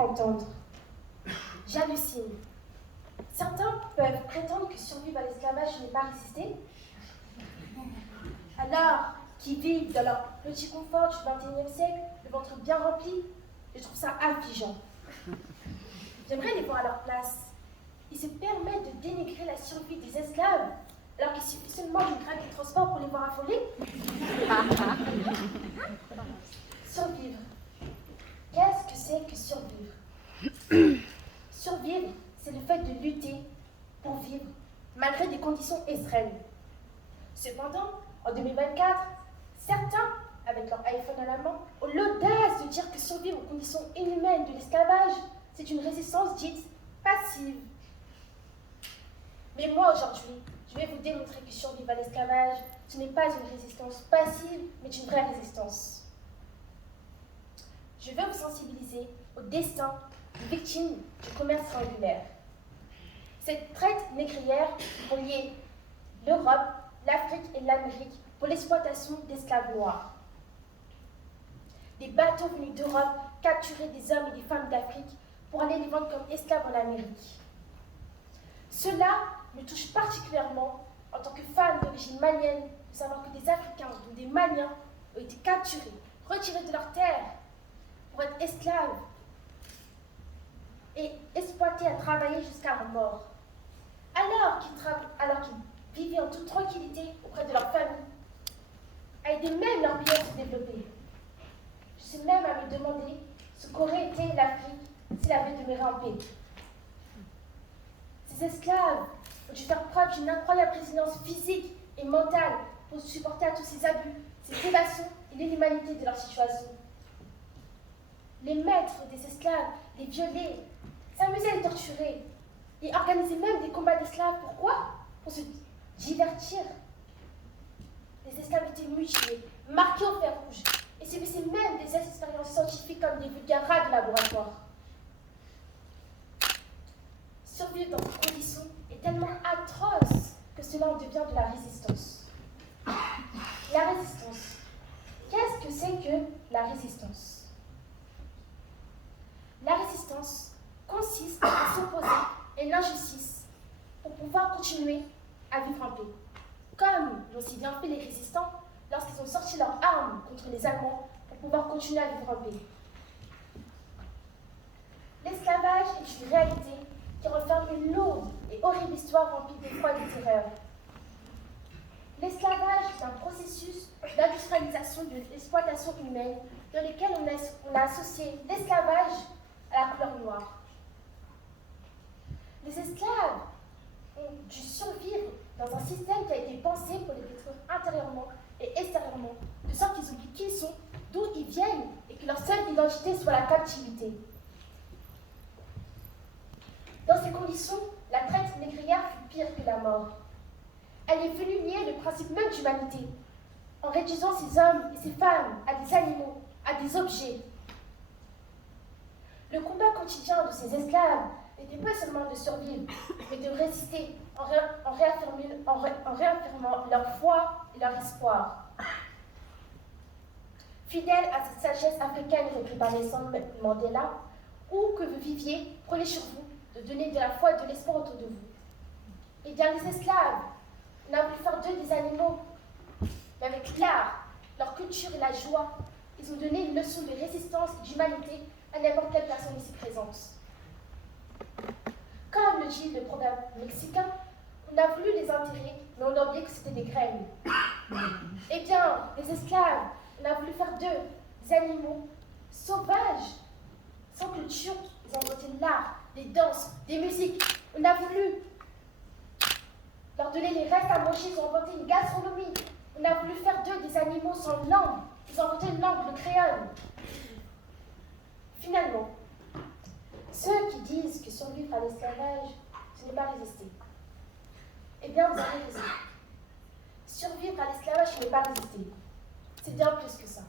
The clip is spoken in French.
entendre. J'hallucine. Certains peuvent prétendre que survivre à l'esclavage n'est pas résister, alors qu'ils vivent dans leur petit confort du XXIe siècle, le ventre bien rempli. Je trouve ça affligeant. J'aimerais les voir à leur place. Ils se permettent de dénigrer la survie des esclaves, alors qu'il suffit seulement d'une grève de transport pour les voir affoler. Survivre. Qu'est-ce que c'est que survivre? Survivre, c'est le fait de lutter pour vivre, malgré des conditions extrêmes. Cependant, en 2024, certains, avec leur iPhone à la main, ont l'audace de dire que survivre aux conditions inhumaines de l'esclavage, c'est une résistance dite passive. Mais moi, aujourd'hui, je vais vous démontrer que survivre à l'esclavage, ce n'est pas une résistance passive, mais une vraie résistance. Je veux vous sensibiliser au destin des victimes du commerce triangulaire. Cette traite négrière reliait l'Europe, l'Afrique et l'Amérique pour l'exploitation d'esclaves noirs. Des bateaux venus d'Europe capturaient des hommes et des femmes d'Afrique pour aller les vendre comme esclaves en Amérique. Cela me touche particulièrement en tant que femme d'origine malienne de savoir que des Africains, dont des Maliens, ont été capturés, retirés de leur terre pour être esclaves et exploités à travailler jusqu'à leur mort. Alors qu'ils vivaient en toute tranquillité auprès de leur famille, à aider même leur pays à se développer. Je suis même à me demander ce qu'aurait été l'Afrique s'il avait demeuré en paix. Ces esclaves ont dû faire preuve d'une incroyable résilience physique et mentale pour supporter à tous ces abus, ces privations et l'inhumanité de leur situation. Les maîtres des esclaves les violaient, s'amusaient à les torturer et organisaient même des combats d'esclaves. Pourquoi? Pour se divertir. Les esclaves étaient mutilés, marqués au fer rouge et subissaient même des expériences scientifiques comme des vulgaires rats de laboratoire. Survivre dans ces conditions est tellement atroce que cela en devient de la résistance. La résistance. Qu'est-ce que c'est que la résistance? La résistance consiste à s'opposer à une injustice pour pouvoir continuer à vivre en paix. Comme l'ont si bien fait les résistants lorsqu'ils ont sorti leurs armes contre les Allemands pour pouvoir continuer à vivre en paix. L'esclavage est une réalité qui renferme une lourde et horrible histoire remplie d'effrois et de terreur. L'esclavage est un processus d'industrialisation de l'exploitation humaine dans lequel on a associé l'esclavage à la couleur noire. Les esclaves ont dû survivre dans un système qui a été pensé pour les détruire intérieurement et extérieurement, de sorte qu'ils oublient qui ils sont, d'où ils viennent et que leur seule identité soit la captivité. Dans ces conditions, la traite négrière fut pire que la mort. Elle est venue nier le principe même d'humanité, en réduisant ces hommes et ces femmes à des animaux, à des objets. Le combat quotidien de ces esclaves n'était pas seulement de survivre, mais de résister en réaffirmant leur foi et leur espoir. Fidèle à cette sagesse africaine reprise par Nelson Mandela, où que vous viviez, prenez sur vous de donner de la foi et de l'espoir autour de vous. Eh bien, les esclaves, on a voulu faire d'eux des animaux, mais avec l'art, leur culture et la joie, ils ont donné une leçon de résistance et d'humanité à n'importe quelle personne ici présente. Comme le dit le proverbe mexicain, on a voulu les enterrer, mais on a oublié que c'était des graines. Eh bien, les esclaves, on a voulu faire d'eux des animaux sauvages, sans culture. Ils ont inventé l'art, des danses, des musiques. On a voulu leur donner les restes à manger, ils ont inventé une gastronomie. On a voulu faire d'eux des animaux sans langue. Ils ont inventé une langue, le créole. Finalement, ceux qui disent que survivre à l'esclavage, ce n'est pas résister. Eh bien, vous avez raison. Survivre à l'esclavage, ce n'est pas résister. C'est bien plus que ça.